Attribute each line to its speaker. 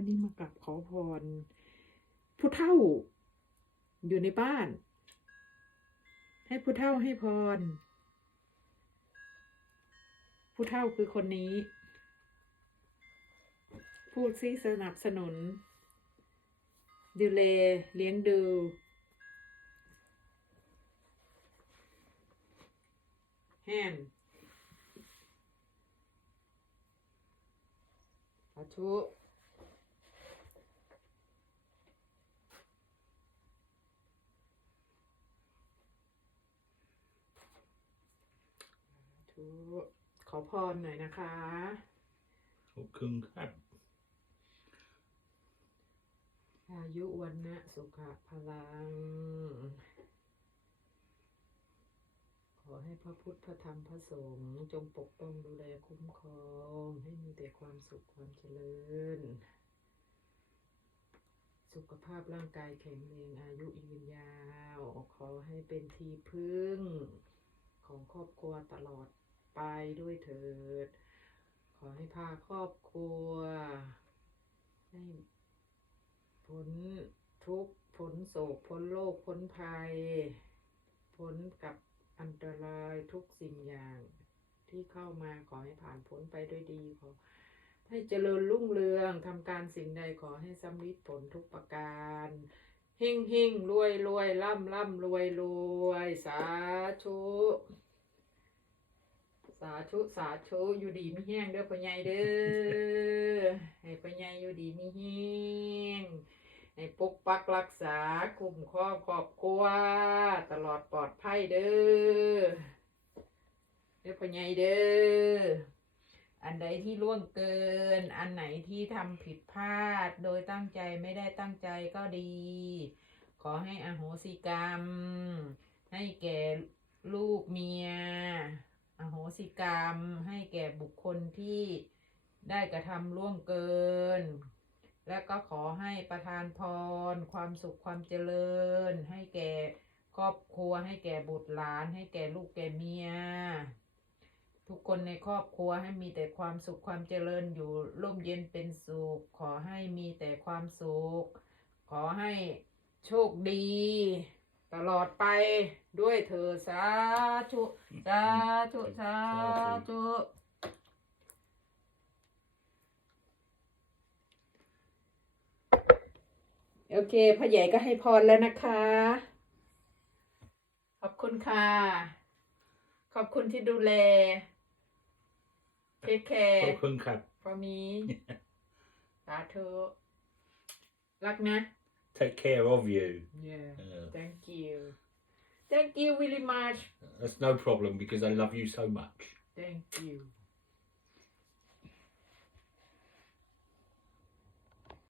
Speaker 1: วันนี้มากลับขอพร ผู้เฒ่า อยู่ในบ้าน ให้ผู้เฒ่าให้พร ผู้เฒ่าคือคนนี้พูดซิสนับสนุน ดูแลเลี้ยงดูแฮมสาธุ ธุขอพรหน่อยนะคะ
Speaker 2: Och kung här.
Speaker 1: อายุวันนะสุขะพลัง ขอให้พระพุทธพระธรรมพระสงฆ์จงปกป้องดูแลคุ้มครอง ให้มีแต่ความสุขความเจริญ สุขภาพร่างกายแข็งแรงอายุยืนยาว ขอให้เป็นที่พึ่งของครอบครัวตลอด ไปด้วยเถิด ขอให้พาครอบครัวให้พ้นทุกข์พ้นโศกพ้นโรคพ้นภัย พ้นกับอันตรายทุกสิ่งอย่างที่เข้ามาขอให้ผ่านพ้นไปด้วยดีขอให้เจริญรุ่งเรืองทำการสิ่งใดขอให้สำลิดผลทุกประการเฮงเฮงรวยรวยร่ำร่ำรวยรวยสาธุ สาธุสาธุอยู่ดีมีแห้งเด้อพ่อใหญ่เด้อให้พ่อใหญ่อยู่ดีมีแห้งให้ปกปักรักษาคุ้มครองครอบครัวตลอดปลอดภัยเด้อเด้อพ่อใหญ่เด้ออันใดที่ล่วงเกิน อันไหนที่ทำผิดพลาด โดยตั้งใจไม่ได้ตั้งใจก็ดี ขอให้อโหสิกรรม ให้แก่ลูกเมีย อโหสิกรรมให้แก่บุคคลที่ได้กระทำล่วงเกิน และก็ขอให้ประทานพร ความสุขความเจริญ ให้แก่ครอบครัว ให้แก่บุตรหลาน ให้แก่ลูกแก่เมีย ทุกคนในครอบครัวให้มีแต่ความสุขความเจริญอยู่ร่มเย็นเป็นสุข ขอให้มีแต่ความสุข ขอให้โชคดี ตลอดไปด้วยเธอสาธุสาธุสาธุโอเคพ่อใหญ่ก็ให้พรแล้วนะคะ ขอบคุณค่ะ ขอบคุณที่ดูแลเทคแคร์
Speaker 2: Och kung här.
Speaker 1: พอมีสาธุรักนะ
Speaker 2: Take care of you.
Speaker 1: yeah
Speaker 2: Yeah.
Speaker 1: thank you. Thank you very much.
Speaker 2: That's no problem because I love you so much.
Speaker 1: thank you